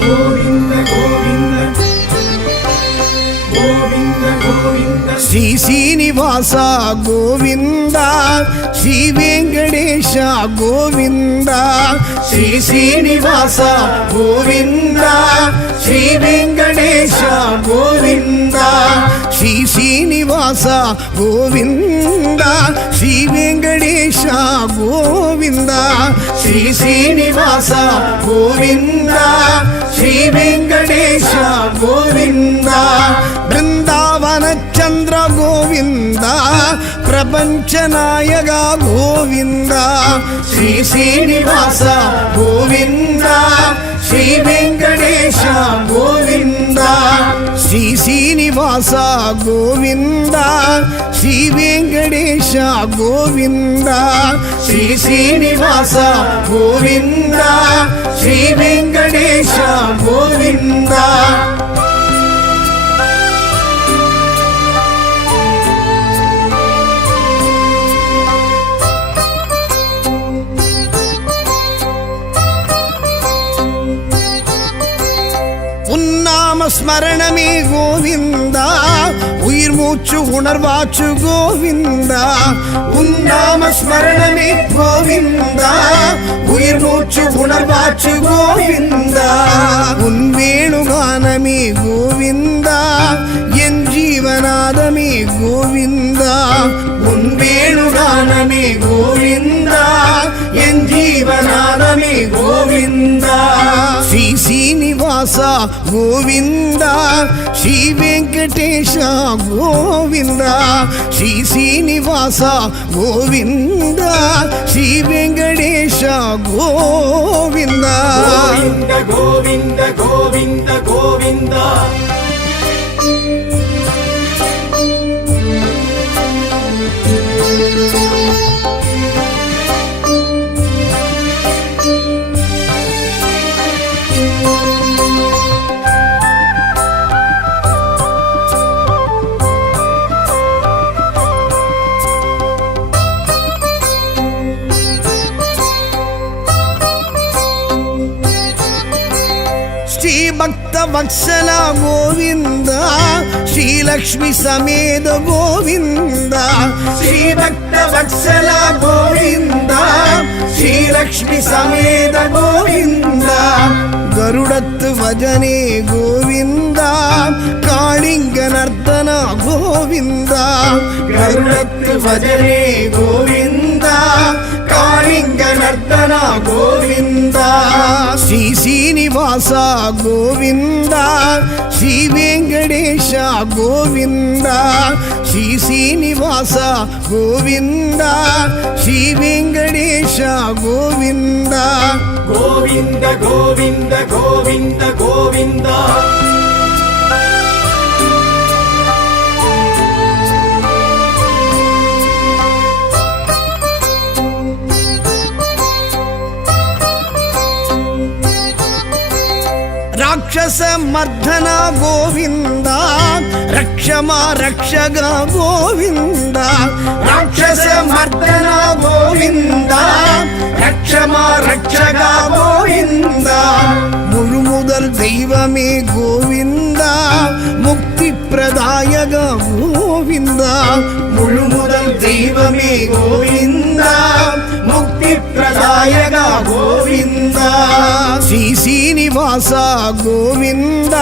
ಗೋವಿಂದ ಗೋವಿಂದ ಗೋವಿಂದ ಗೋವಿಂದ ಶ್ರೀ ಶ್ರೀನಿವಾಸ ಗೋವಿಂದ ಶ್ರೀ ವೆಂಕಟೇಶ ಗೋವಿಂದ ಶ್ರೀ ಶ್ರೀನಿವಾಸ ಗೋವಿಂದ ಶ್ರೀ ವೆಂಕಟೇಶ ಗೋವಿಂದ ಶ್ರೀ ಶ್ರೀನಿವಾಸ ಗೋವಿಂದ ಶ್ರೀ ವೆಂಕಟೇಶ ಗೋವಿಂದ ಶ್ರೀ ಶ್ರೀನಿವಾಸ ಗೋವಿಂದ ಶ್ರೀ ವೆಂಕಟೇಶ ಗೋವಿಂದ ಬೃಂದಾವನ ಚಂದ್ರ ಗೋವಿಂದ ಪ್ರಪಂಚ ನಾಯಕ ಗೋವಿಂದ ಶ್ರೀ ಶ್ರೀನಿವಾಸ ಗೋವಿಂದ ಶ್ರೀ ವೆಂಕಟೇಶ ಗೋವಿಂದ ಶ್ರೀ ಶ್ರೀನಿವಾಸ ಗೋವಿಂದ ಶ್ರೀ ವೆಂಕಟೇಶ ಗೋವಿಂದ ಶ್ರೀ ಶ್ರೀನಿವಾಸ ಗೋವಿಂದ ಶ್ರೀ ವೆಂಕಟೇಶ ಗೋವಿಂದ உன்னாம ஸ்மரணமே கோவிந்தா உயிர் மூச்சு உணர்வாச்சு கோவிந்தா உன்னாம ஸ்மரணமே கோவிந்தா உயிர் மூச்சு உணர்வாச்சு கோவிந்தா உன் வேணுகானமே கோவிந்தா என் ஜீவநாதமே கோவிந்தா உன் வேணுகானமே கோவிந்தா என் ஜீவநாதமே கோவிந்தா ஸ்ரீ ಶ್ರೀನಿವಾಸ ಗೋವಿಂದ ಶ್ರೀ ವೆಂಕಟೇಶ ಗೋವಿಂದ ಶ್ರೀ ಶ್ರೀನಿವಾಸ ಗೋವಿಂದ ಶ್ರೀ ವೆಂಕಟೇಶ ಗೋವಿಂದ ಗೋವಿಂದ ಗೋವಿಂದ ಗೋವಿಂದ ಗೋವಿಂದ ಶ್ರೀ ಭಕ್ತ ವತ್ಸಲ ಗೋವಿಂದ ಶ್ರೀ ಲಕ್ಷ್ಮಿ ಸಮೇತ ಗೋವಿಂದ ಶ್ರೀ ಭಕ್ತ ವತ್ಸಲ ಗೋವಿಂದ ಶ್ರೀ ಲಕ್ಷ್ಮಿ ಸಮೇತ ಗೋವಿಂದ ಗರುಡತ್ ಭಜನೆ ಗೋವಿಂದ ಕಾಳಿಂಗ ನರ್ತನ ಗೋವಿಂದ ಗರುಡತ್ ಭಜನೆ ಗೋವಿಂದ ಕಾಳಿಂಗ ನರ್ತನ ಗೋವಿಂದ ಶ್ರೀ ಶ್ರೀನಿವಾಸ ಗೋವಿಂದ ಶ್ರೀ ವೆಂಕಟೇಶ ಗೋವಿಂದ ಶ್ರೀ ಶ್ರೀನಿವಾಸ ಗೋವಿಂದ ಶ್ರೀ ವೆಂಕಟೇಶ ಗೋವಿಂದ ಗೋವಿಂದ ಗೋವಿಂದ ಗೋವಿಂದ ಗೋವಿಂದ ರಾಕ್ಷಸ ಮರ್ಧನ ಗೋವಿಂದ ರಕ್ಷಮ ರಕ್ಷಗ ಗೋವಿಂದ ರಾಕ್ಷಸ ಮರ್ಧನ ಗೋವಿಂದ ರಕ್ಷಮ ರಕ್ಷಗ ಗೋವಿಂದ முழுமுதல் தெய்வமே கோவிந்தா முக்தி பிரதாயக கோவிந்தா முழுமுதல் தெய்வமே கோவிந்தா முக்தி பிரதாயக கோவிந்தா ஸ்ரீ ಶ್ರೀನಿವಾಸ ಗೋವಿಂದ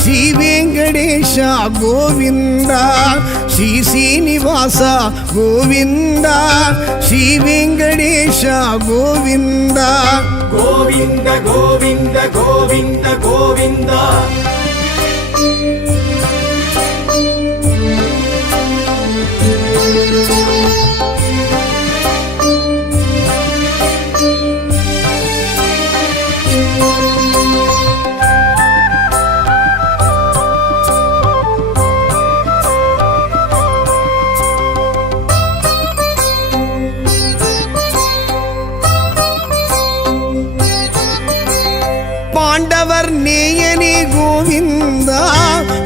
ಶ್ರೀ ವೆಂಕಟೇಶ ಗೋವಿಂದ ಶ್ರೀ ಶ್ರೀನಿವಾಸ ಗೋವಿಂದ ಶ್ರೀ ವೆಂಕಟೇಶ ಗೋವಿಂದ ಗೋವಿಂದ ಗೋವಿಂದ ಗೋವಿಂದ ಗೋವಿಂದ பாண்டவர் நேயனே கோவிந்தா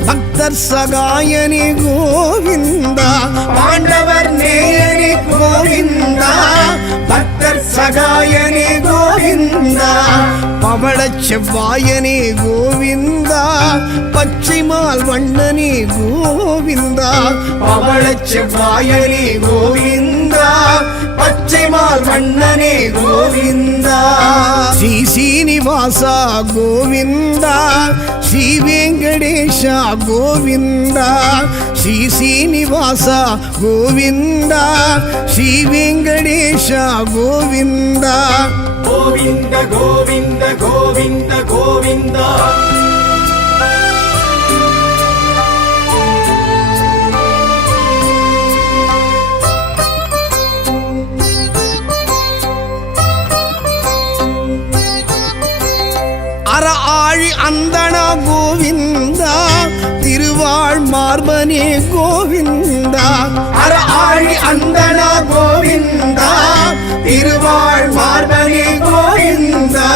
பக்த பக்தர் சகாயனே கோவிந்தா பாண்டவர் நேயனே கோவிந்தா பக்தர் சகாயனே கோவிந்தா பவளச் செவ்வாயனே கோவிந்தா பச்சைமால் வண்ணனே கோவிந்தா பவளச் செவ்வாயனே கோவிந்தா பச்சைமால் வண்ணனே கோவிந்தா ஸ்ரீ சீனிவாசா கோவிந்தா ஸ்ரீ வெங்கடேஷா கோவிந்தா ஸ்ரீ சீனிவாசா கோவிந்தா ஸ்ரீ வெங்கடேஷா கோவிந்தா கோவிந்த கோவிந்த கோவிந்த கோவிந்தா ஆழி அந்தனா கோவிந்தா திருவாழ் மார்பனே கோவிந்தா ஆழி அந்தனா கோவிந்தா திருவாழ் மார்பனே கோவிந்தா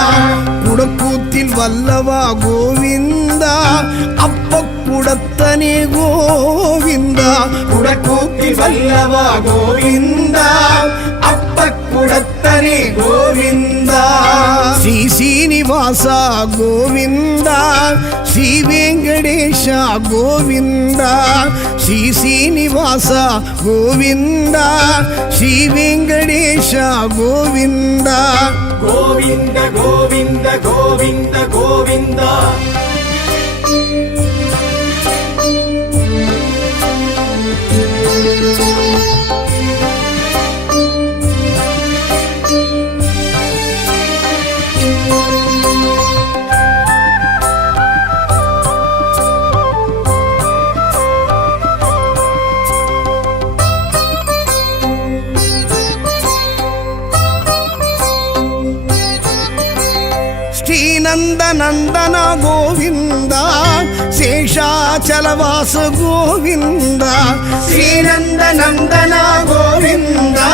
குடக்கூத்தில் வல்லவா கோவிந்தா அப்ப குடத்தனே கோவிந்தா குடக்கூத்தில் வல்லவா கோவிந்தா அப்ப குடத்தனே கோவிந்தா ஸ்ரீ சீனிவாசா கோவிந்தா ஸ்ரீ வெங்கடேஷா கோவிந்தா ஸ்ரீ சீனிவாசா கோவிந்தா ஸ்ரீ வெங்கடேஷா கோவிந்தா கோவிந்த கோவிந்த கோவிந்த கோவிந்தா ஸ்ரீநந்த நந்தனா கோவிந்தா சேஷாச்சலவாச கோவிந்தா ஸ்ரீநந்த நந்தனா கோவிந்தா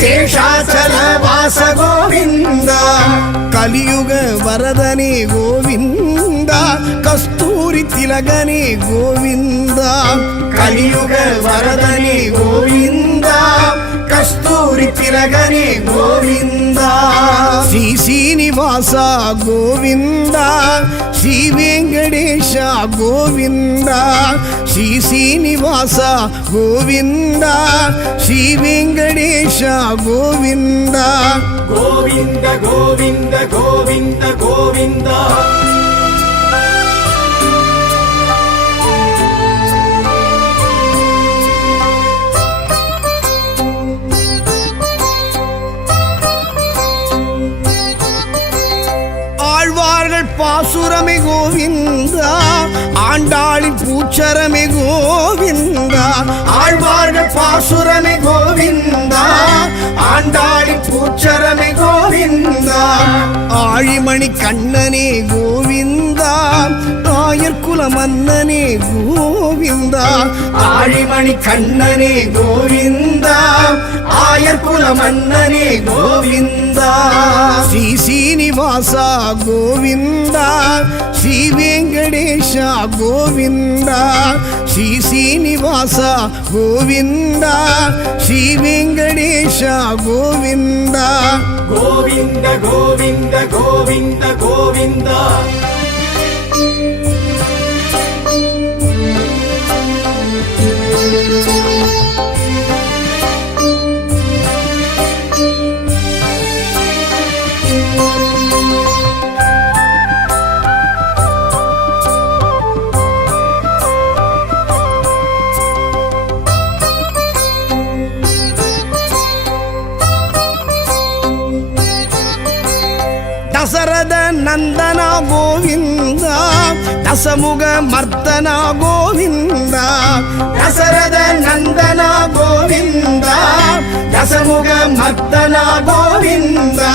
சேஷாச்சலவாச கோவிந்தா கலியுக வரதனே கோவிந்தா கஸ்தூரி திலகனே கோவிந்தா கலியுக வரதனே கோவிந்தா கஸ்தூரி திலகனே கோவிந்தா ஸ்ரீ சீனிவாசா கோவிந்தா ஸ்ரீ வெங்கடேஷா கோவிந்தா ஸ்ரீ சீனிவாசா கோவிந்தா ஸ்ரீ வெங்கடேஷா கோவிந்தா கோவிந்த கோவிந்த கோவிந்த கோவிந்தா பாசுரமே கோவிந்தா ஆண்டாளின் பூச்சரமே கோவிந்தா ஆழ்வார்கள் பாசுரமே கோவிந்தா ஆண்டாளின் பூச்சரமே கோவிந்தா ஆழிமணி கண்ணனே கோவிந்தா ஆயர்குல மன்னனே கோவிந்தா ஆழிமணி கண்ணனே கோவிந்தா ஆயர்குல மன்னனே கோவிந்தா ஸ்ரீ சீனிவாசா கோவிந்தா ஸ்ரீ வெங்கடேஷா கோவிந்தா ஸ்ரீ சீனிவாசா கோவிந்தா ஸ்ரீ வெங்கடேஷா கோவிந்தா கோவிந்த கோவிந்த கோவிந்த கோவிந்தா தசரத நந்தனா கோவிந்தா தசமுக மர்த்தனா கோவிந்தா தசரத நந்தனா கோவிந்தா தசமுக மர்த்தனா கோவிந்தா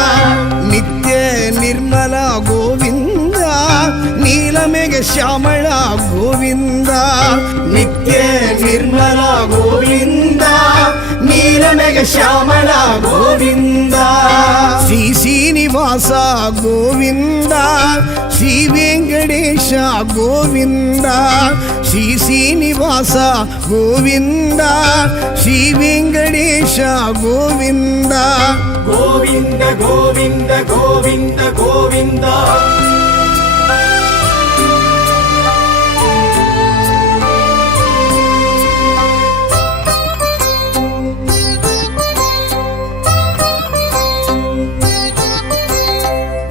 நித்ய நிர்மலா கோவிந்தா நீலமேக ಶ್ಯಾಮಳಾ கோவிந்தா நித்ய நிர்மலா கோவிந்தா நீலமேக ಶ್ಯಾಮಳಾ கோவிந்தா ஸ்ரீ சீனிவாசா கோவிந்தா ஸ்ரீ வெங்கடேஷ ವೆಂಕಟೇಶ ಗೋವಿಂದ ಶ್ರೀ ಶ್ರೀನಿವಾಸ ಗೋವಿಂದ ಶ್ರೀ ವೆಂಕಟೇಶ ಗೋವಿಂದ ಗೋವಿಂದ ಗೋವಿಂದ ಗೋವಿಂದ ಗೋವಿಂದ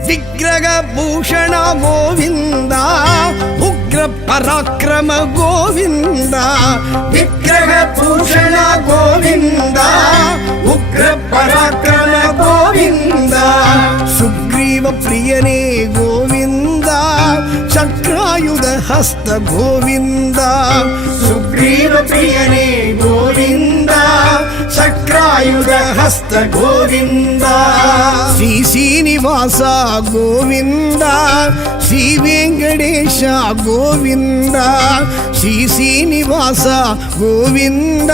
ವಿಗ್ರಹ ಭೂಷಣ ಗೋವಿಂದ ಉಗ್ರ ಪರಾಕ್ರಮ ಗೋವಿಂದ ವಿಗ್ರಹ ಭೂಷಣ ಗೋವಿಂದ ಉಗ್ರ ಪರಾಕ್ರಮ ಗೋವಿಂದ ಸುಗ್ರೀವ ಪ್ರಿಯನೇ ಗೋವಿಂದ ಚಕ್ರಾಯುಧ ಹಸ್ತ ಗೋವಿಂದ ಸುಗ್ರೀವ ಪ್ರಿಯನೇ ಗೋವಿಂದ ಚಕ್ರಾಯುಧ ಹಸ್ತ ಗೋವಿಂದ ಶ್ರೀ ಶ್ರೀನಿವಾಸ ಗೋವಿಂದ ಶ್ರೀ ವೆಂಕಟೇಶ ಗೋವಿಂದ ಶ್ರೀ ಶ್ರೀನಿವಾಸ ಗೋವಿಂದ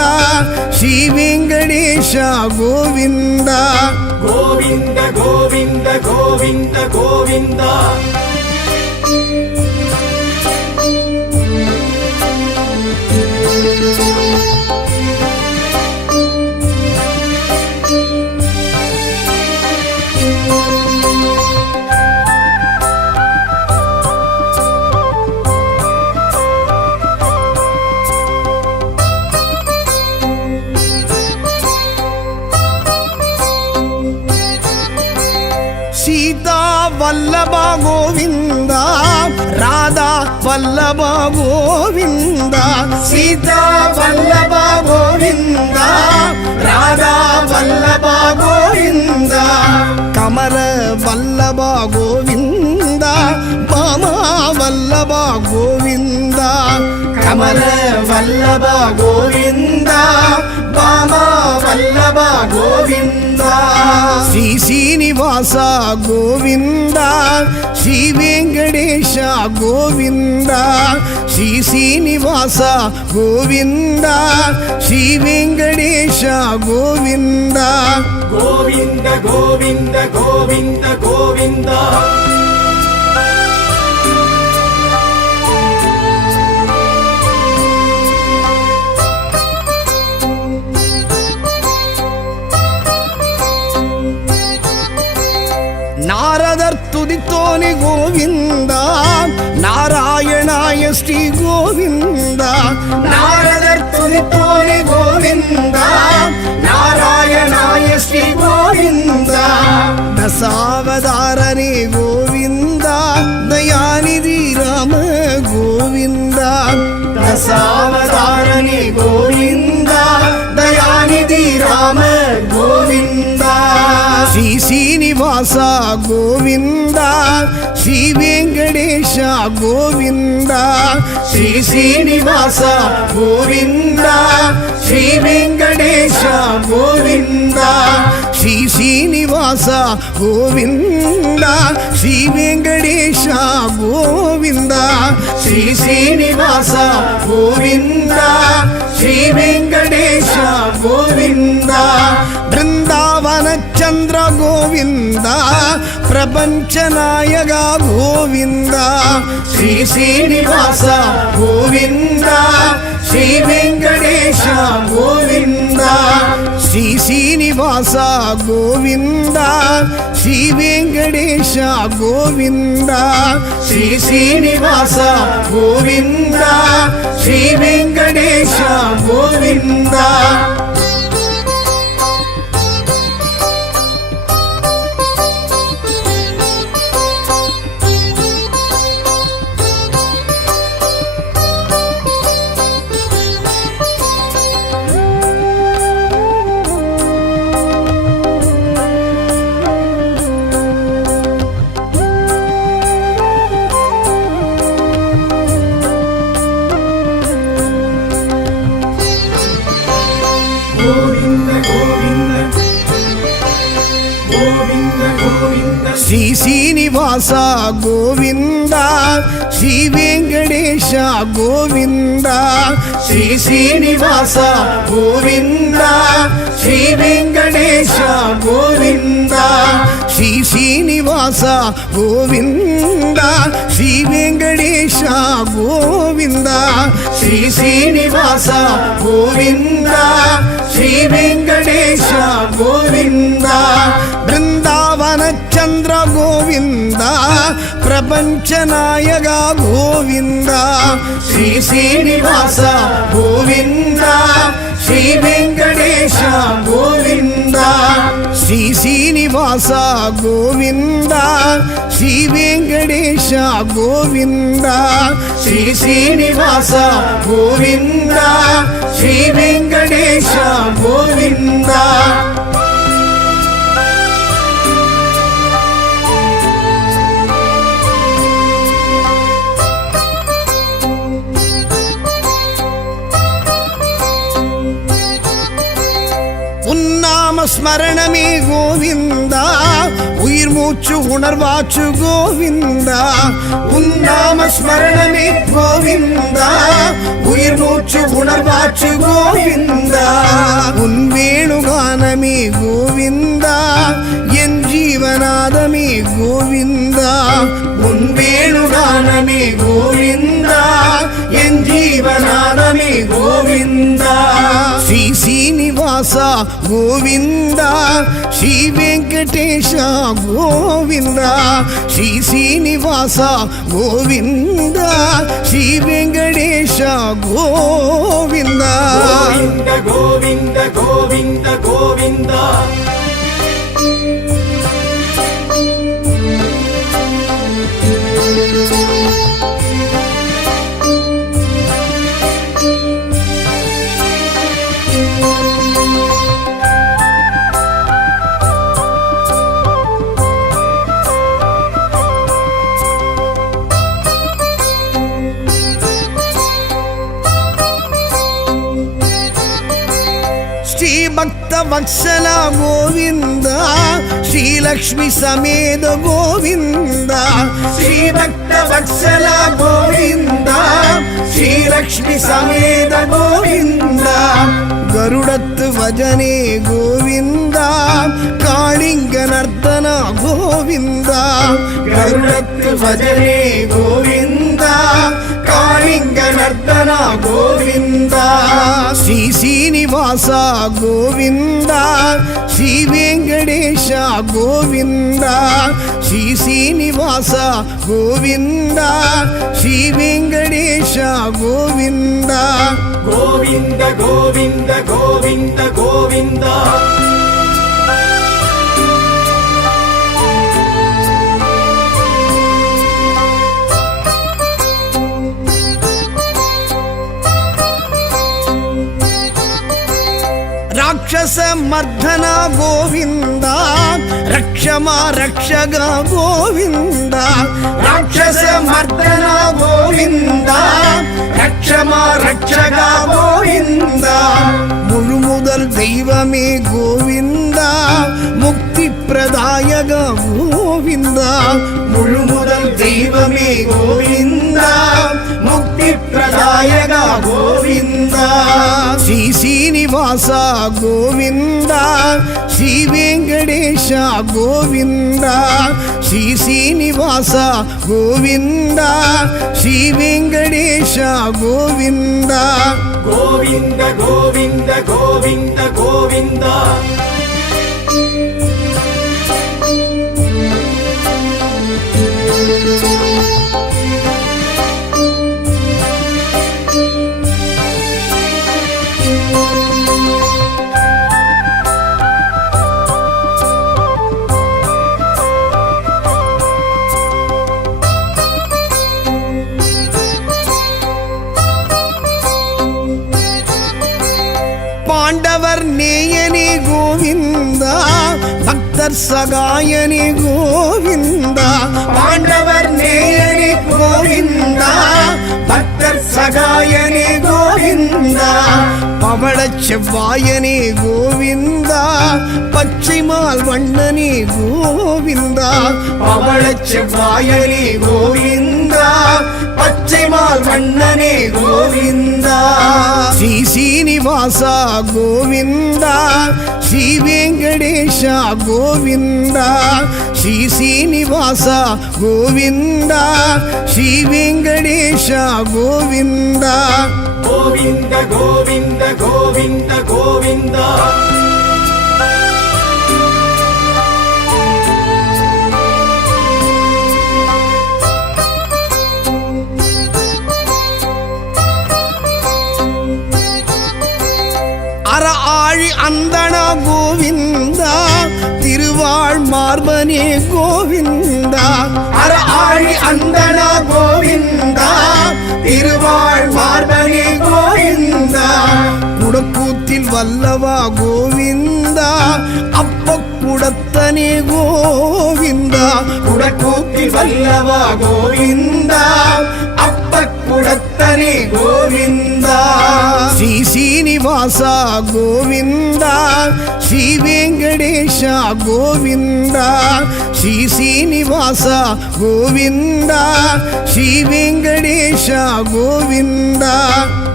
ಶ್ರೀ ವೆಂಕಟೇಶ ಗೋವಿಂದ ಗೋವಿಂದ ಗೋವಿಂದ ಗೋವಿಂದ ಗೋವಿಂದ ಸೀತಾ ವಲ್ಲಭ ಗೋವಿಂದ ರಾಧಾ ವಲ್ಲಭ ಗೋವಿಂದ ಸೀತಾ ವಲ್ಲಭ ಗೋವಿಂದ ರಾಧಾ ವಲ್ಲಭ ಗೋವಿಂದ ಕಮಲ ವಲ್ಲಭ ಗೋವಿಂದ ಬಾಮ ವಲ್ಲಭ ಗೋವಿಂದ ಕಮಲ ವಲ್ಲಭ ಗೋವಿಂದ ಬಾಮ ವಲ್ಲಭ ಗೋವಿಂದ ಶ್ರೀ ಶ್ರೀನಿವಾಸ ಗೋವಿಂದ ಶ್ರೀ ವೆಂಕಟೇಶ ಗೋವಿಂದ ಶ್ರೀ ಶ್ರೀನಿವಾಸ ಗೋವಿಂದ ಶ್ರೀ ವೆಂಕಟೇಶ ಗೋವಿಂದ ಗೋವಿಂದ ಗೋವಿಂದ ಗೋವಿಂದ ಗೋವಿಂದ ನಾರದರ್ ತುದಿತೋನೆ ಗೋವಿಂದ ನಾರಾಯಣಾಯ ಶ್ರೀ ಗೋವಿಂದ ನಾರದರ್ ತುದಿತೋನೆ ಗೋವಿಂದ ನಾರಾಯಣಾಯ ಶ್ರೀ ಗೋವಿಂದ ದಶಾವತಾರನೇ ಗೋವಿಂದ ದಯಾನಿಧಿ ರಾಮ ಗೋವಿಂದ ದಶಾವತಾರನೇ ಗೋವಿಂದ ದಯಾನಿಧಿ ರಾಮ ಗೋವಿಂದ ಶ್ರೀ ಶ್ರೀನಿವಾಸ ಗೋವಿಂದ ಶ್ರೀ ವೆಂಕಟೇಶ ಗೋವಿಂದ ಶ್ರೀ ಶ್ರೀನಿವಾಸ ಗೋವಿಂದ ಶ್ರೀ ವೆಂಕಟೇಶ ಗೋವಿಂದ ಶ್ರೀ ಶ್ರೀನಿವಾಸ ಗೋವಿಂದ ಶ್ರೀ ವೆಂಕಟೇಶ ಗೋವಿಂದ ಶ್ರೀ ಶ್ರೀನಿವಾಸ ಗೋವಿಂದ ಶ್ರೀ ವೆಂಕಟೇಶ ಗೋವಿಂದ ಬೃಂದಾವನ ಚಂದ್ರ ಗೋವಿಂದ ಪ್ರಪಂಚ ನಾಯಕ ಗೋವಿಂದ ಶ್ರೀ ಶ್ರೀನಿವಾಸ ಗೋವಿಂದ ಶ್ರೀ ವೆಂಕಟೇಶ ಗೋವಿಂದ ಶ್ರೀ ಶ್ರೀನಿವಾಸ ಗೋವಿಂದ ಶ್ರೀ ವೆಂಕಟೇಶ ಗೋವಿಂದ ಶ್ರೀ ಶ್ರೀನಿವಾಸ ಗೋವಿಂದ ಶ್ರೀ ವೆಂಕಟೇಶ ಗೋವಿಂದ ಶ್ರೀ ಶ್ರೀನಿವಾಸ ಗೋವಿಂದ ಶ್ರೀ ವೆಂಕಟೇಶ ಗೋವಿಂದ ಶ್ರೀ ಶ್ರೀನಿವಾಸ ಗೋವಿಂದ ಶ್ರೀ ವೆಂಕಟೇಶ ಗೋವಿಂದ ಶ್ರೀ ಶ್ರೀನಿವಾಸ ಗೋವಿಂದ ಶ್ರೀ ವೆಂಕಟೇಶ ಶ್ರೀ ಶ್ರೀನಿವಾಸ ಗೋವಿಂದ ಶ್ರೀ ವೆಂಕಟೇಶ ಗೋವಿಂದ ಬೃಂದಾವನ ಚಂದ್ರ ಗೋವಿಂದ ಪ್ರಪಂಚ ನಾಯಕ ಗೋವಿಂದ ಶ್ರೀ ಶ್ರೀನಿವಾಸ ಗೋವಿಂದ ಶ್ರೀ ವೆಂಕಟೇಶ ಗೋವಿಂದ ಶ್ರೀ ಶ್ರೀನಿವಾಸ ಗೋವಿಂದ ಶ್ರೀ ವೆಂಕಟೇಶ ಗೋವಿಂದ ಶ್ರೀ ಶ್ರೀನಿವಾಸ ಗೋವಿಂದ ಶ್ರೀ ವೆಂಕಟೇಶ ಗೋವಿಂದ உன்னாம ஸ்மரணமே கோவிந்தா உயிர் மூச்சு உணர்வாச்சு கோவிந்தா உன்னாம ஸ்மரணமே கோவிந்தா உயிர் மூச்சு உணர்வாச்சு கோவிந்தா உன் வேணுகானமே கோவிந்தா என் ஜீவநாதமே கோவிந்தா உன் வேணுகானமே கோவிந்தா என் ஜீவநாதமே கோவிந்தா ஸ்ரீ ಶ್ರೀನಿವಾಸ ಗೋವಿಂದ ಶ್ರೀ ವೆಂಕಟೇಶ ಗೋವಿಂದ ಶ್ರೀ ಶ್ರೀನಿವಾಸ ಗೋವಿಂದ ಶ್ರೀ ವೆಂಕಟೇಶ ಗೋವಿಂದ ಗೋವಿಂದ ಗೋವಿಂದ ಗೋವಿಂದ ಗೋವಿಂದ ಭಕ್ತ ವತ್ಸಲ ಗೋವಿಂದ ಶ್ರೀಲಕ್ಷ್ಮಿ ಸಮೇತ ಗೋವಿಂದ ಶ್ರೀ ಭಕ್ತ ವತ್ಸಲ ಗೋವಿಂದ ಶ್ರೀಲಕ್ಷ್ಮಿ ಸಮೇತ ಗೋವಿಂದ ಗರುಡತ್ ಭಜನೆ ಗೋವಿಂದ ಕಾಳಿಂಗ ನರ್ತನ ಗೋವಿಂದ ಗರುಡತ್ ಭಜನೆ ಗೋವಿಂದ ಕಾಳಿಂಗ ನರ್ತನ ಗೋವಿಂದ ಶ್ರೀ ಶ್ರೀನಿವಾಸ ಗೋವಿಂದ ಶ್ರೀ ವೆಂಕಟೇಶ ಗೋವಿಂದ ಶ್ರೀ ಶ್ರೀನಿವಾಸ ಗೋವಿಂದ ಶ್ರೀ ವೆಂಕಟೇಶ ಗೋವಿಂದ ಗೋವಿಂದ ಗೋವಿಂದ ಗೋವಿಂದ ಗೋವಿಂದ ರಾಕ್ಷಸ ಮರ್ಧನ ಗೋವಿಂದ ರಕ್ಷಮ ರಕ್ಷಗ ಗೋವಿಂದ ರಾಕ್ಷಸ ಮರ್ಧನ ಗೋವಿಂದ ರಕ್ಷಮ ರಕ್ಷಗ ಗೋವಿಂದ முழுமுதல் தெய்வமே கோவிந்தா முக்தி பிரதாயக கோவிந்தா முழுமுதல் தெய்வமே கோவிந்தா முக்தி பிரதாயக கோவிந்தா ஸ்ரீ ಶ್ರೀನಿವಾಸ ಗೋವಿಂದ ಶ್ರೀ ವೆಂಕಟೇಶ ಗೋವಿಂದ ಶ್ರೀ ಶ್ರೀನಿವಾಸ ಗೋವಿಂದ ಶ್ರೀ ವೆಂಕಟೇಶ ಗೋವಿಂದ ಗೋವಿಂದ ಗೋವಿಂದ ಗೋವಿಂದ ಗೋವಿಂದ பாண்டவர் நேயனே கோவிந்தா பக்தர் சகாயனே கோவிந்தா பாண்டவர் நேயனே கோவிந்தா பக்தர் சகாயனே கோவிந்தா பவளச் செவ்வாயனே கோவிந்தா பச்சைமால் வண்ணனே கோவிந்தா பவளச் செவ்வாயனே கோவிந்தா பச்சைமால் வண்ணனே கோவிந்தா ஸ்ரீ ಶ್ರೀನಿವಾಸ ಗೋವಿಂದ ಶ್ರೀ ವೆಂಕಟೇಶ ಗೋವಿಂದ ಶ್ರೀ ಶ್ರೀನಿವಾಸ ಗೋವಿಂದ ಶ್ರೀ ವೆಂಕಟೇಶ ಗೋವಿಂದ ಗೋವಿಂದ ಗೋವಿಂದ ಗೋವಿಂದ ಗೋವಿಂದ அற ஆழி அந்தன கோவிந்தா திருவாழ் மார்பனே கோவிந்தா அற ஆழி அந்தன கோவிந்தா திருவாழ் மார்பனே கோவிந்தா குடக்கூத்தில் வல்லவா கோவிந்தா அப்ப குடத்தனே கோவிந்தா குடக்கூத்தில் வல்லவா கோவிந்தா அப்ப குடத்தனே கோவிந்தா ஸ்ரீ சீனிவாசா கோவிந்தா ஸ்ரீ வெங்கடேஷா கோவிந்தா ஸ்ரீ சீனிவாசா கோவிந்தா ஸ்ரீ வெங்கடேஷா கோவிந்தா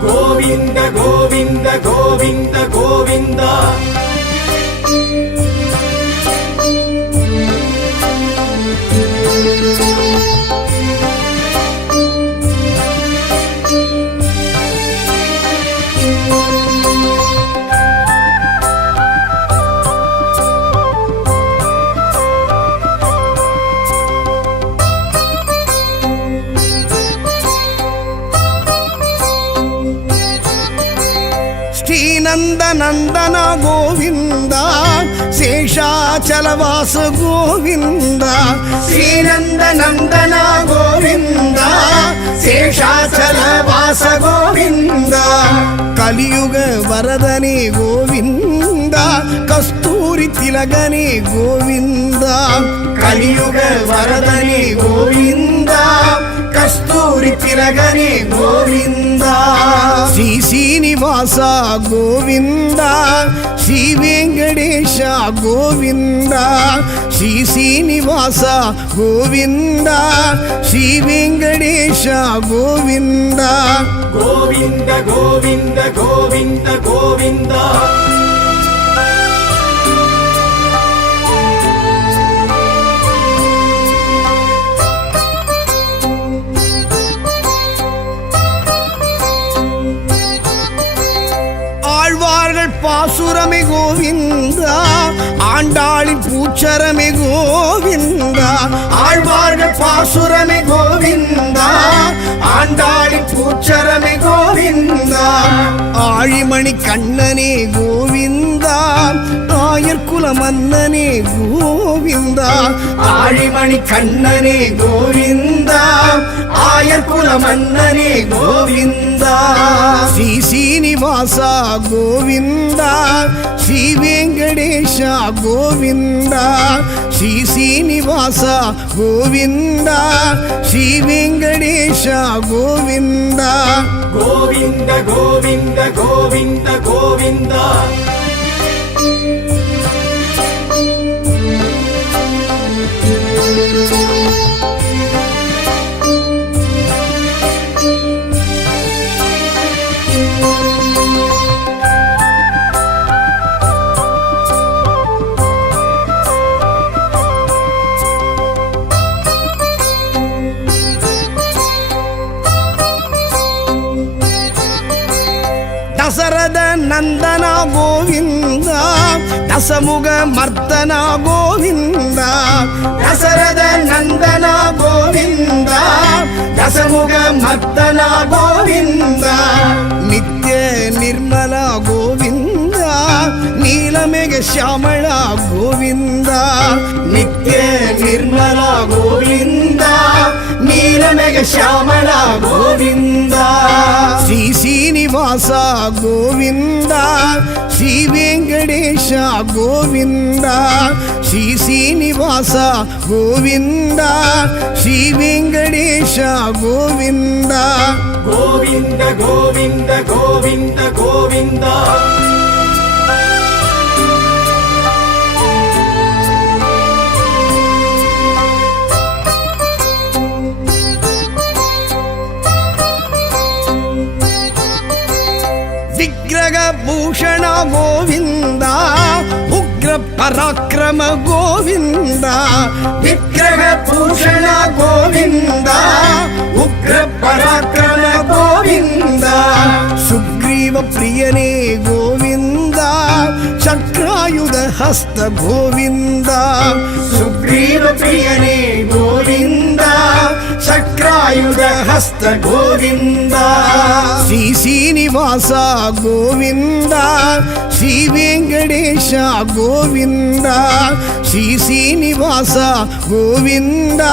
ಗೋವಿಂದ ಗೋವಿಂದ ಗೋವಿಂದ ಗೋವಿಂದ ಶ್ರೀನಂದ ನಂದನ ಗೋವಿಂದ ಶೇಷಾಚಲವಾಸ ಗೋವಿಂದ ಶ್ರೀನಂದ ನಂದನ ಗೋವಿಂದ ಶೇಷಾಚಲವಾಸ ಗೋವಿಂದ ಕಲಿಯುಗ ವರದನೆ ಗೋವಿಂದ ಕಸ್ತೂರಿ ತಿಲಗನೆ ಗೋವಿಂದ ಕಲಿಯುಗ ವರದನೆ ಗೋವಿಂದ ಕಸ್ತೂರಿ ತಿಲಗನೆ ಗೋವಿಂದ ಶ್ರೀ ಶ್ರೀನಿವಾಸ ಗೋವಿಂದ ಶ್ರೀ ವೆಂಕಟೇಶ ಗೋವಿಂದ ಶ್ರೀ ಶ್ರೀನಿವಾಸ ಗೋವಿಂದ ಶ್ರೀ ವೆಂಕಟೇಶ ಗೋವಿಂದ ಗೋವಿಂದ ಗೋವಿಂದ ಗೋವಿಂದ ಗೋವಿಂದ ஆழ்வார்கள் பாசுரமே கோவிந்தா ஆண்டாளின் பூச்சரமே கோவிந்தா ஆழ்வார்கள் பாசுரமே கோவிந்தா ஆண்டாளின் பூச்சரமே கோவிந்தா ஆழிமணி கண்ணனே கோவிந்தா ஆயர்குல மன்னனே கோவிந்தா ஆழிமணி கண்ணனே கோவிந்தா ஆயர்குல மன்னனே கோவிந்தா ஸ்ரீ சீனிவாசா கோவிந்தா ஸ்ரீ வெங்கடேஷா கோவிந்தா ஸ்ரீ சீனிவாசா கோவிந்தா ஸ்ரீ வெங்கடேஷா கோவிந்தா ಗೋವಿಂದ ಗೋವಿಂದ ಗೋವಿಂದ ಗೋವಿಂದ ದಶರಥ ನಂದನ ಗೋವಿಂದ ದಶಮುಗ ಮರ್ದನ ಗೋವಿಂದ ದಶರಥ ನಂದನ ಗೋವಿಂದ ದಶಮುಗ ಮರ್ದನ ಗೋವಿಂದ ನಿತ್ಯ ನಿರ್ಮಲ ಗೋವಿಂದ ನೀಲಮೇಘ ಶ್ಯಾಮಳ ಗೋವಿಂದ ನಿತ್ಯ ನಿರ್ಮಲ ಗೋವಿಂದ ನೀಲಮೇಘ ಶ್ಯಾಮಳ ಗೋವಿಂದ ಶ್ರೀ ಶ್ರೀನಿವಾಸ ಗೋವಿಂದ ಶ್ರೀ ವೆಂಕಟೇಶ ಗೋವಿಂದ ಶ್ರೀ ಶ್ರೀನಿವಾಸ ಗೋವಿಂದ ಶ್ರೀ ವೆಂಕಟೇಶ ಗೋವಿಂದ ಗೋವಿಂದ ಗೋವಿಂದ ಗೋವಿಂದ ಗೋವಿಂದ ವಿಗ್ರಹ ಭೂಷಣ ಗೋವಿಂದ ಉಗ್ರ ಪರಾಕ್ರಮ ಗೋವಿಂದ ವಿಗ್ರಹ ಭೂಷಣ ಗೋವಿಂದ ಉಗ್ರ ಪರಾಕ್ರಮ ಗೋವಿಂದ ಹಸ್ತ ಗೋವಿಂದ ಸುಗ್ರೀವ ಪ್ರಿಯನೇ ಗೋವಿಂದ ಚಕ್ರಾಯುಧ ಹಸ್ತ ಗೋವಿಂದ ಶ್ರೀ ಶ್ರೀನಿವಾಸ ಗೋವಿಂದ ಶ್ರೀ ವೆಂಕಟೇಶ ಗೋವಿಂದ ಶ್ರೀ ಶ್ರೀನಿವಾಸ ಗೋವಿಂದ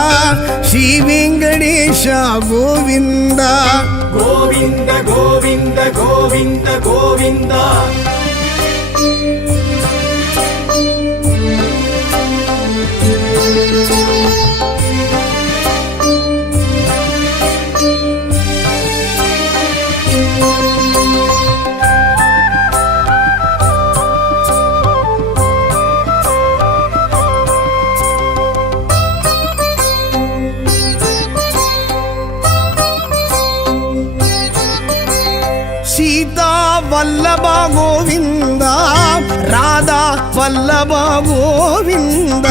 ಶ್ರೀ ವೆಂಕಟೇಶ ಗೋವಿಂದ ಗೋವಿಂದ ಗೋವಿಂದ ಗೋವಿಂದ ಗೋವಿಂದ ಸೀತಾ ವಲ್ಲಭ ಗೋವಿಂದ ರಾಧಾ ವಲ್ಲಭ ಗೋವಿಂದ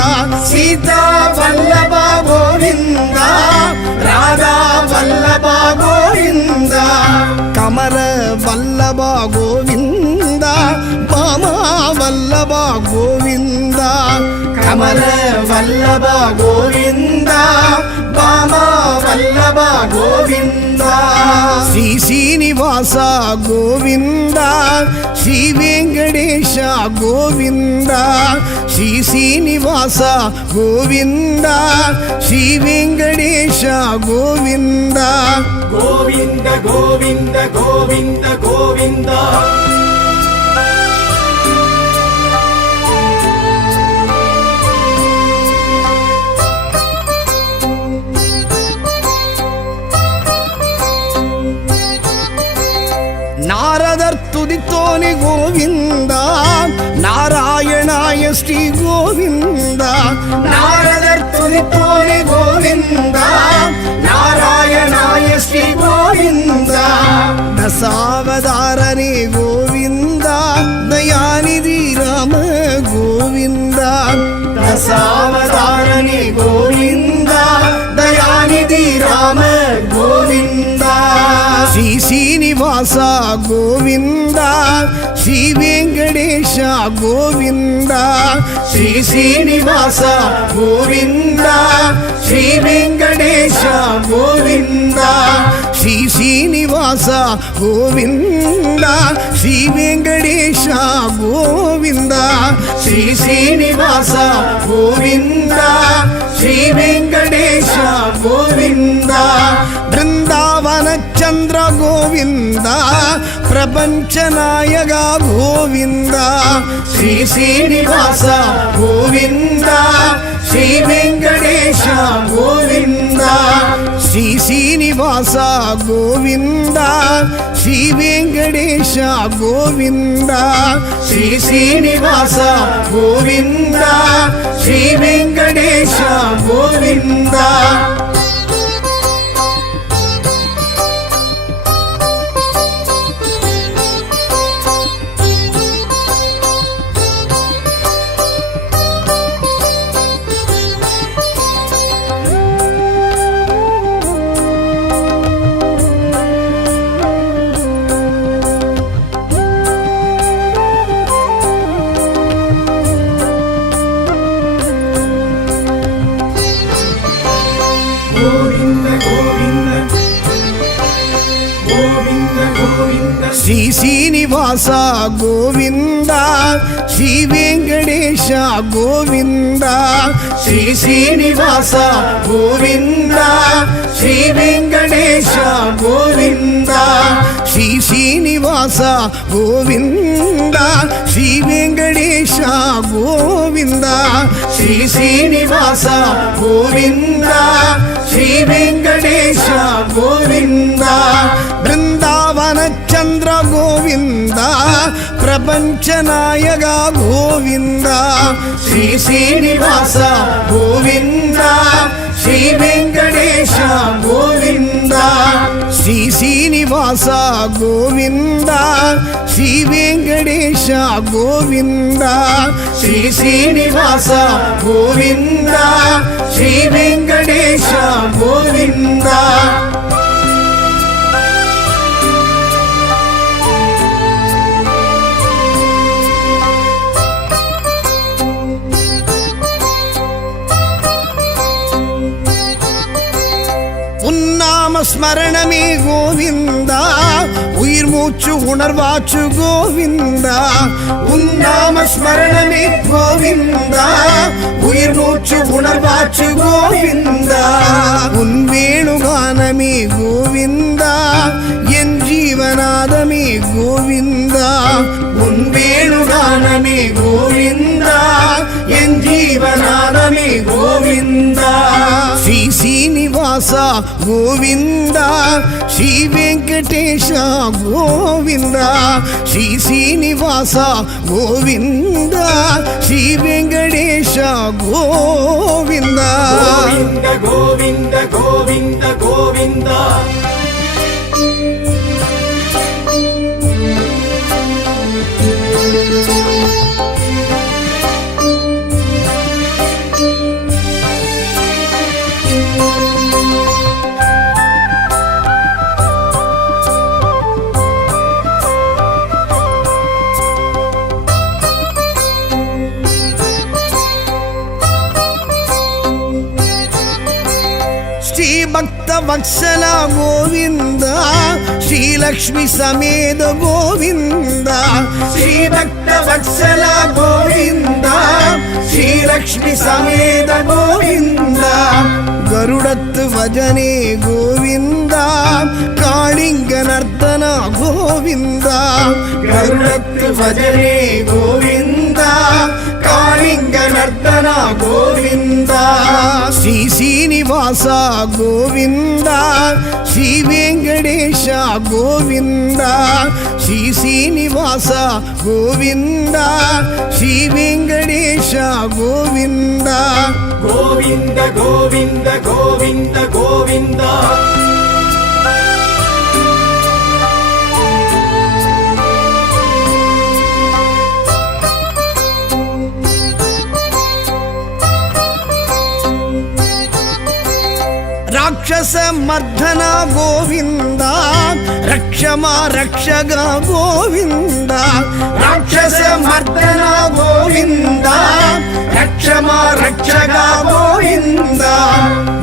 ಸೀತಾ ವಲ್ಲಭ ಗೋವಿಂದ ರಾಧಾ ವಲ್ಲಭ ಗೋವಿಂದ ಕಮಲ ವಲ್ಲಭ ಗೋವಿಂದ ಬಾಮ ವಲ್ಲಭ ಗೋವಿಂದ ಕಮಲ ವಲ್ಲಭ ಗೋವಿಂದ ಬಾಮ ವಲ್ಲಭ ಗೋವಿಂದ ಶ್ರೀ ಶ್ರೀನಿವಾಸ ಗೋವಿಂದ ಶ್ರೀ ವೆಂಕಟೇಶ ಗೋವಿಂದ ಶ್ರೀ ಶ್ರೀನಿವಾಸ ಗೋವಿಂದ ಶ್ರೀ ವೆಂಕಟೇಶ ಗೋವಿಂದ ಗೋವಿಂದ ಗೋವಿಂದ ಗೋವಿಂದ ಗೋವಿಂದ ನಾರದರ್ ತುದಿತೋನೆ ಗೋವಿಂದ ನಾರಾಯಣಾಯ ಶ್ರೀ ಗೋವಿಂದ ನಾರದರ್ ತುದಿತೋನೆ ಗೋವಿಂದ ನಾರಾಯಣಾಯ ಶ್ರೀ ಗೋವಿಂದ ದಶಾವತಾರನೇ ಗೋವಿಂದ ದಯಾನಿಧಿ ರಾಮ ಗೋವಿಂದ ದಶಾವತಾರನೇ ಗೋವಿಂದ ದಯಾನಿಧಿ ರಾಮ ಗೋವಿಂದ ಶ್ರೀ ಶ್ರೀನಿವಾಸ ಗೋವಿಂದ ಶ್ರೀ ವೆಂಕಟೇಶ ಗೋವಿಂದ ಶ್ರೀ ಶ್ರೀನಿವಾಸ ಗೋವಿಂದ ಶ್ರೀ ವೆಂಕಟೇಶ ಗೋವಿಂದ ಶ್ರೀ ಶ್ರೀನಿವಾಸ ಗೋವಿಂದ ಶ್ರೀ ವೆಂಕಟೇಶ ಗೋವಿಂದ ಶ್ರೀ ಶ್ರೀನಿವಾಸ ಗೋವಿಂದ ಶ್ರೀ ವೆಂಕಟೇಶ ಗೋವಿಂದ ಬೃಂದಾವನ ಚಂದ್ರ ಗೋವಿಂದ ಪ್ರಪಂಚ ನಾಯಕ ಗೋವಿಂದ ಶ್ರೀ ಶ್ರೀನಿವಾಸ ಗೋವಿಂದ ಶ್ರೀ ವೆಂಕಟೇಶ ಗೋವಿಂದ ಶ್ರೀ ಶ್ರೀನಿವಾಸ ಗೋವಿಂದ ಶ್ರೀ ವೆಂಕಟೇಶ ಗೋವಿಂದ ಶ್ರೀ ಶ್ರೀನಿವಾಸ ಗೋವಿಂದ ಶ್ರೀ ವೆಂಕಟೇಶ ಗೋವಿಂದ ಶ್ರೀ ಶ್ರೀನಿವಾಸ ಗೋವಿಂದ ಶ್ರೀ ವೆಂಕಟೇಶ ಗೋವಿಂದ ಶ್ರೀ ಶ್ರೀನಿವಾಸ ಗೋವಿಂದ ಶ್ರೀ ವೆಂಕಟೇಶ ಗೋವಿಂದ ಶ್ರೀ ಶ್ರೀನಿವಾಸ ಗೋವಿಂದ ಶ್ರೀ ವೆಂಕಟೇಶ ಗೋವಿಂದ ಶ್ರೀ ಶ್ರೀನಿವಾಸ ಗೋವಿಂದ ಶ್ರೀ ವೆಂಕಟೇಶ ಗೋವಿಂದ ಬೃಂದಾವನ ಚಂದ್ರ ಗೋವಿಂದ ಪ್ರಪಂಚ ನಾಯಕ ಗೋವಿಂದ ಶ್ರೀ ಶ್ರೀನಿವಾಸ ಗೋವಿಂದ ಶ್ರೀ ವೆಂಕಟೇಶ ಗೋವಿಂದ ಶ್ರೀ ಶ್ರೀನಿವಾಸ ಗೋವಿಂದ ಶ್ರೀ ವೆಂಕಟೇಶ ಗೋವಿಂದ ಶ್ರೀ ಶ್ರೀನಿವಾಸ ಗೋವಿಂದ ಶ್ರೀ ವೆಂಕಟೇಶ ಗೋವಿಂದ ஸ்மரணமே கோவிந்தா உயிர் மூச்சு உணர்வாச்சு கோவிந்தா உன் நாம ஸ்மரணமே கோவிந்தா உயிர் மூச்சு உணர்வாச்சு கோவிந்தா உன் வேணுகானமே கோவிந்தா என் ஜீவநாதமே கோவிந்தா உன் வேணுகானமே கோவிந்தா என் ஜீவநாதமே கோவிந்தா ஸ்ரீ சீனிவாசா கோவிந்தா ஸ்ரீ வெங்கடேஷா கோவிந்தா ஸ்ரீ சீனிவாசா கோவிந்தா ஸ்ரீ வெங்கடேஷா கோவிந்தா கோவிந்த கோவிந்த கோவிந்த கோவிந்தா ஸ்ரீ பக்த வத்சலா கோவிந்தா ஸ்ரீ லக்ஷ்மி சமேத கோவிந்தா ஸ்ரீ பக்த வத்சலா கோவிந்தா ஸ்ரீ லக்ஷ்மி சமேத கோவிந்தா கருடத்து வஜனே கோவிந்தா காளிங்க நர்த்தனா கோவிந்தா கருடத்து வஜனே கோவிந்தா காளிங்க நர்த்தனா கோவிந்தா ஸ்ரீ சீனிவாசா கோவிந்தா ஸ்ரீ வெங்கடேஷா கோவிந்தா ஸ்ரீ சீனிவாசா கோவிந்தா ஸ்ரீ வெங்கடேஷா கோவிந்தா கோவிந்த கோவிந்த கோவிந்த கோவிந்தா ராட்சச மர்தனா கோவிந்தா ரக்ஷமா ரக்ஷகா கோவிந்தா ராட்சச மர்தனா கோவிந்தா ரக்ஷமா ரக்ஷகா கோவிந்தா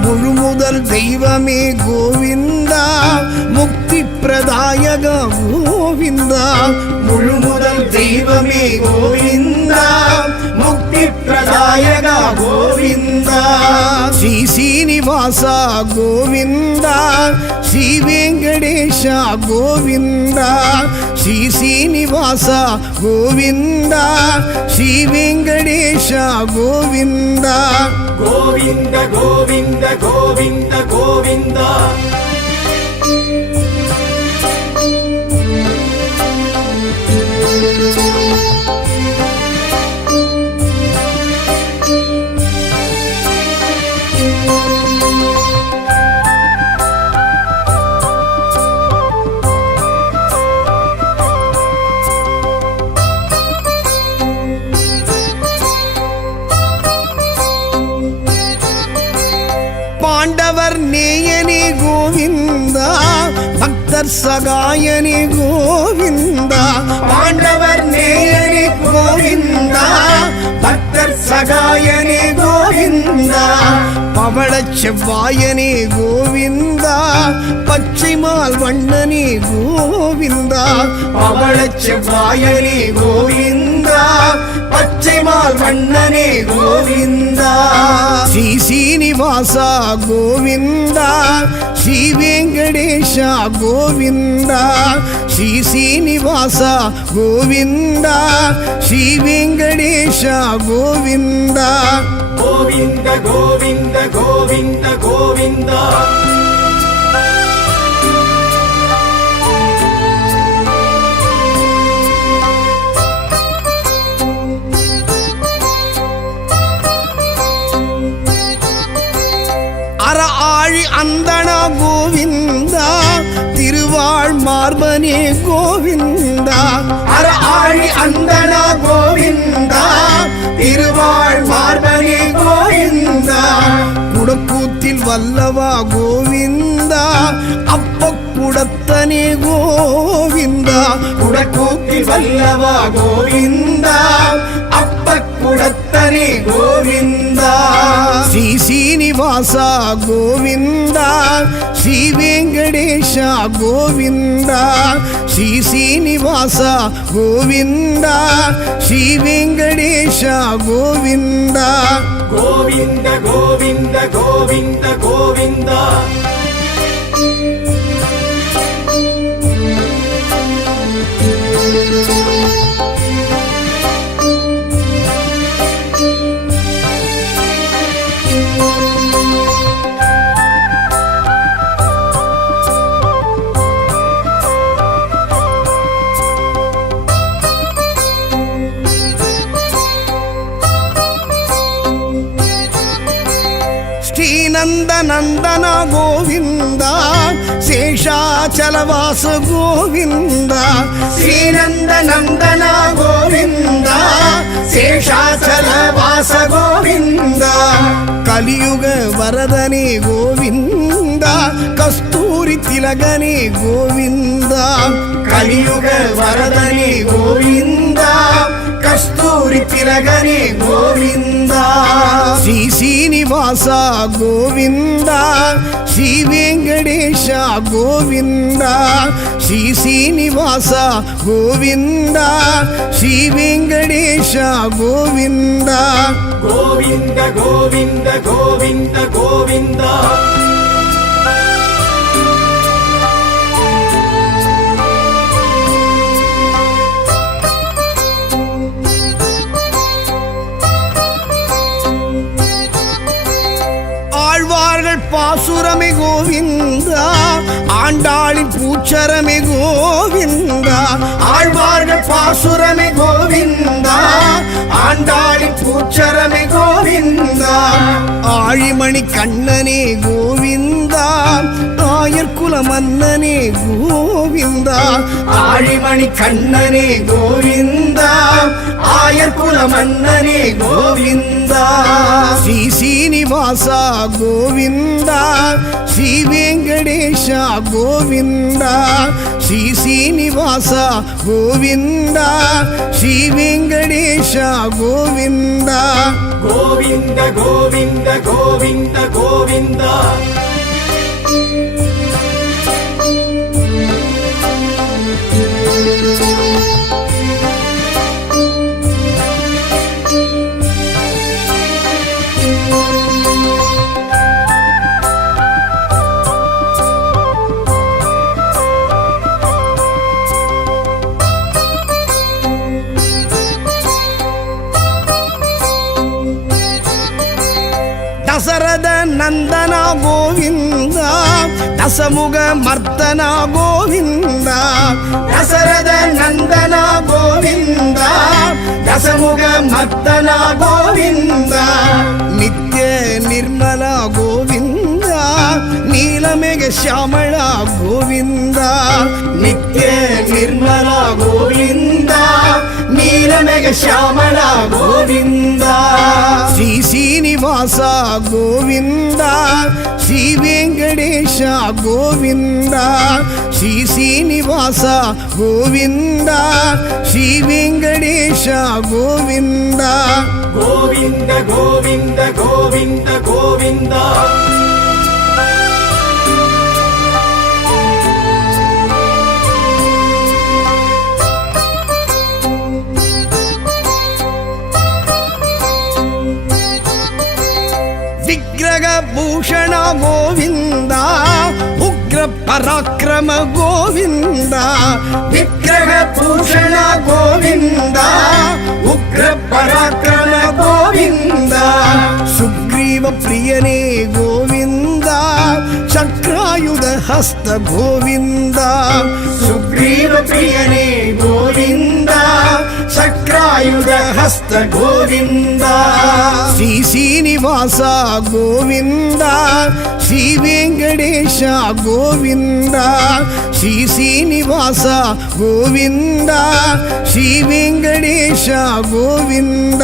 முழுமுதல் தெய்வமே கோவிந்தா முக்தி பிரதாயக கோவிந்தா முழுமுதல் தெய்வமே கோவிந்தா முக்தி பிரதாயக கோவிந்தா ஸ்ரீ சீனிவாசா கோவிந்தா ஸ்ரீ வெங்கடேஷா கோவிந்தா ஸ்ரீ சீனிவாசா கோவிந்தா ஸ்ரீ வெங்கடேஷா கோவிந்தா கோவிந்த கோவிந்த கோவிந்த கோவிந்தா பாண்டவர் நேயனே கோவிந்தா பக்தர் சகாயனே கோவிந்தா பாண்டவர் நேயனே கோவிந்தா பக்தர் சகாயனே கோவிந்தா பவளச் செவ்வாயனே கோவிந்தா பச்சைமால் வண்ணனே கோவிந்தா பவளச் செவ்வாயனே கோவிந்தா பச்சைமால் வண்ணனே கோவிந்தா ஸ்ரீ சீனிவாசா கோவிந்தா ஸ்ரீ வெங்கடேஷா கோவிந்தா ஸ்ரீ சீனிவாசா கோவிந்தா ஸ்ரீ வெங்கடேஷா கோவிந்தா கோவிந்த கோவிந்த கோவிந்த கோவிந்தா அற ஆழி அந்தனா கோவிந்தா திருவாழ் மார்பனே கோவிந்தா அற ஆழி அந்தனா கோவிந்தா திருவாழ் மார்பனே கோவிந்தா குடக்கூத்தில் வல்லவா கோவிந்தா அப்ப குடத்தனே கோவிந்தா குடக்கூத்தில் வல்லவா கோவிந்தா அப்ப குடத்தனே கோவிந்தா ஸ்ரீ ಶ್ರೀನಿವಾಸ ಗೋವಿಂದ ಶ್ರೀ ವೆಂಕಟೇಶ ಗೋವಿಂದ ಶ್ರೀ ಶ್ರೀನಿವಾಸ ಗೋವಿಂದ ಶ್ರೀ ವೆಂಕಟೇಶ ಗೋವಿಂದ ಗೋವಿಂದ ಗೋವಿಂದ ಗೋವಿಂದ ಗೋವಿಂದ ನಂದನ ಗೋವಿಂದ ಶೇಷಾಚಲವಾಸ ಗೋವಿಂದ ಶ್ರೀನಂದನಂದನ ಗೋವಿಂದ ಶೇಷಾಚಲವಾಸ ಗೋವಿಂದ ಕಲಿಯುಗ ವರದನೆ ಗೋವಿಂದ ಕಸ್ತೂರಿ ತಿಲಗನೆ ಗೋವಿಂದ ಕಲಿಯುಗ ವರದನೆ ಗೋವಿಂದ ಕಸ್ತೂರಿ ತಿಲಗನೆ ಗೋವಿಂದ ಶ್ರೀ ಶ್ರೀನಿವಾಸ ಗೋವಿಂದ ಶ್ರೀ ವೆಂಕಟೇಶ ಗೋವಿಂದ ಶ್ರೀ ಶ್ರೀನಿವಾಸ ಗೋವಿಂದ ಶ್ರೀ ವೆಂಕಟೇಶ ಗೋವಿಂದ ಗೋವಿಂದ ಗೋವಿಂದ ಗೋವಿಂದ ಗೋವಿಂದ பாசுரமே கோவிந்தா ஆண்டாளின் பூச்சரமே கோவிந்தா ஆழ்வார்கள் பாசுரமே கோவிந்தா ஆண்டாளின் பூச்சரமே கோவிந்தா ஆழிமணி கண்ணனே கோவிந்தா ஆயர்குல மன்னனே கோவிந்தா ஆழிமணி கண்ணனே கோவிந்தா ஆயர்குல மன்னனே கோவிந்தா ஸ்ரீ ஸ்ரீனிவாச கோவிந்தா ஸ்ரீ வெங்கடேஷ கோவிந்தா ஸ்ரீ ஸ்ரீனிவாச கோவிந்தா ஸ்ரீ வெங்கடேஷ கோவிந்தா கோவிந்த கோவிந்த கோவிந்த கோவிந்தா ದಶರಥ ನಂದನ ಗೋವಿಂದ ದಶಮುಖ ಮರ್ದನ ಗೋವಿಂದ ದಶರಥ ನಂದನ ಗೋವಿಂದ ದಶಮುಖ ಮರ್ದನ ಗೋವಿಂದ ನಿತ್ಯ ನಿರ್ಮಲ ಗೋವಿಂದ ನೀಲಮೇಘ ಶ್ಯಾಮಳ ಗೋವಿಂದ ನಿತ್ಯ ನಿರ್ಮಲ ಗೋವಿಂದ ನೀಲಮೇಘ ಶ್ಯಾಮಳ ಗೋವಿಂದ ಶ್ರೀ ಶ್ರೀನಿವಾಸ ಗೋವಿಂದ ಶ್ರೀ ವೆಂಕಟೇಶ ಗೋವಿಂದ ಶ್ರೀ ಶ್ರೀನಿವಾಸ ಗೋವಿಂದ ಶ್ರೀ ವೆಂಕಟೇಶ ಗೋವಿಂದ ಗೋವಿಂದ ಗೋವಿಂದ ಗೋವಿಂದ ಗೋವಿಂದ ವಿಗ್ರಹ ಭೂಷಣ ಗೋವಿಂದ ಉಗ್ರ ಪರಾಕ್ರಮ ಗೋವಿಂದ ವಿಗ್ರಹ ಭೂಷಣ ಗೋವಿಂದ ಉಗ್ರ ಪರಾಕ್ರಮ ಗೋವಿಂದ ಸುಗ್ರೀವ ಪ್ರಿಯನೇ ಗೋವಿಂದ ಚಕ್ರಾಯುಧ ಹಸ್ತ ಗೋವಿಂದ ಸುಗ್ರೀವ ಪ್ರಿಯನೇ ಗೋವಿಂದ ಚಕ್ರಾಯುಧ ಹಸ್ತ ಗೋವಿಂದ ಶ್ರೀ ಶ್ರೀನಿವಾಸ ಗೋವಿಂದ ಶ್ರೀ ವೆಂಕಟೇಶ ಗೋವಿಂದ ಶ್ರೀ ಶ್ರೀನಿವಾಸ ಗೋವಿಂದ ಶ್ರೀ ವೆಂಕಟೇಶ ಗೋವಿಂದ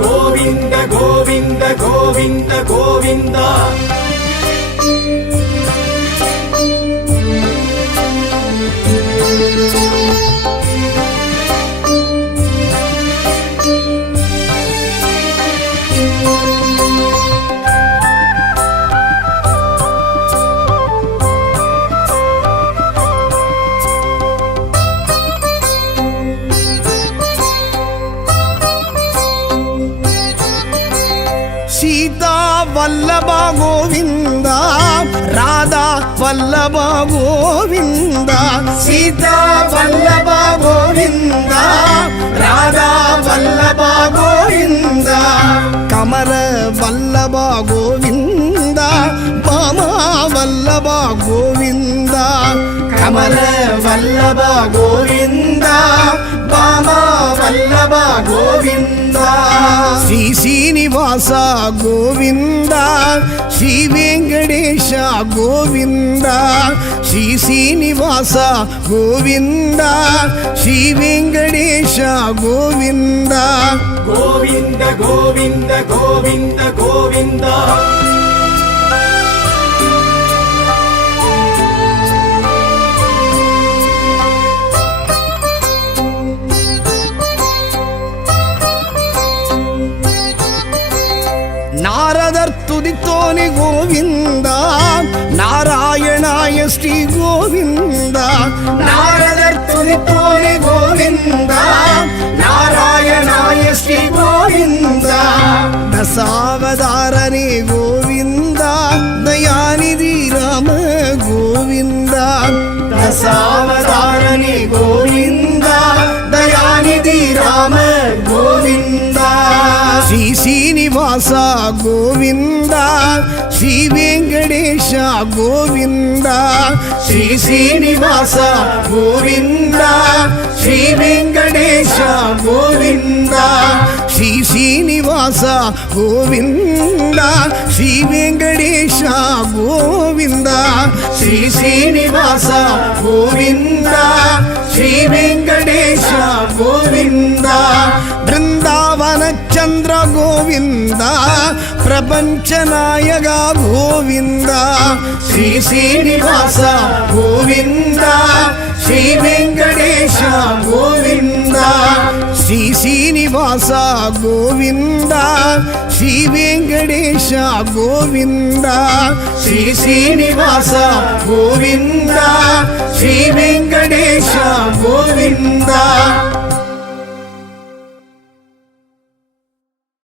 ಗೋವಿಂದ ಗೋವಿಂದ ಗೋವಿಂದ ಗೋವಿಂದ ವಲ್ಲಭ ಗೋವಿಂದ ಸೀತಾ ವಲ್ಲಭ ಗೋವಿಂದ ರಾಧಾ ವಲ್ಲಭ ಗೋವಿಂದ ಕಮಲ ವಲ್ಲಭ ಗೋವಿಂದ ಬಾಮ ವಲ್ಲಭ ಗೋವಿಂದ ಕಮಲ ವಲ್ಲಭ ಗೋವಿಂದ ಬಾಮ ವಲ್ಲಭ ಗೋವಿಂದ ಶ್ರೀ ಶ್ರೀನಿವಾಸ ಗೋವಿಂದ ಶ್ರೀ ವೆಂಕಟೇಶ ಗೋವಿಂದ ಶ್ರೀ ಶ್ರೀನಿವಾಸ ಗೋವಿಂದ ಶ್ರೀ ವೆಂಕಟೇಶ ಗೋವಿಂದ ಗೋವಿಂದ ಗೋವಿಂದ ಗೋವಿಂದ ಗೋವಿಂದ ನಾರದರ್ ತುದಿತೋನೆ ಗೋವಿಂದ ನಾರಾಯಣಾಯ ಶ್ರೀ ಗೋವಿಂದ ನಾರದರ್ ತುದಿತೋನೆ ಗೋವಿಂದ ನಾರಾಯಣಾಯ ಶ್ರೀ ಗೋವಿಂದ ದಸಾವತಾರನೇ ಗೋವಿಂದ ದಯಾನಿಧಿ ರಾಮ ಗೋವಿಂದ ದಸಾವತಾರನೇ ಗೋವಿಂದ ದಯಾನಿಧಿ ರಾಮ ಗೋವಿಂದ ಶ್ರೀ ಶ್ರೀನಿವಾಸ ಗೋವಿಂದ ಶ್ರೀ ವೆಂಕಟೇಶ ಗೋವಿಂದ ಶ್ರೀ ಶ್ರೀನಿವಾಸ ಗೋವಿಂದ ಶ್ರೀ ವೆಂಕಟೇಶ ಗೋವಿಂದ ಶ್ರೀ ಶ್ರೀನಿವಾಸ ಗೋವಿಂದ ಶ್ರೀ ವೆಂಕಟೇಶ ಗೋವಿಂದ ಶ್ರೀ ಶ್ರೀನಿವಾಸ ಗೋವಿಂದ ಶ್ರೀ ವೆಂಕಟೇಶ ಗೋವಿಂದ ಬೃಂದಾವನ ಚಂದ್ರ ಗೋವಿಂದ ಪ್ರಪಂಚ ನಾಯಕ ಗೋವಿಂದ ಶ್ರೀ ಶ್ರೀನಿವಾಸ ಗೋವಿಂದ ಶ್ರೀ ವೆಂಕಟೇಶ ಗೋವಿಂದ ಶ್ರೀ ಶ್ರೀನಿವಾಸ ಗೋವಿಂದ ಶ್ರೀ ವೆಂಕಟೇಶ ಗೋವಿಂದ ಶ್ರೀ ಶ್ರೀನಿವಾಸ ಗೋವಿಂದ ಶ್ರೀ ವೆಂಕಟೇಶ ಗೋವಿಂದ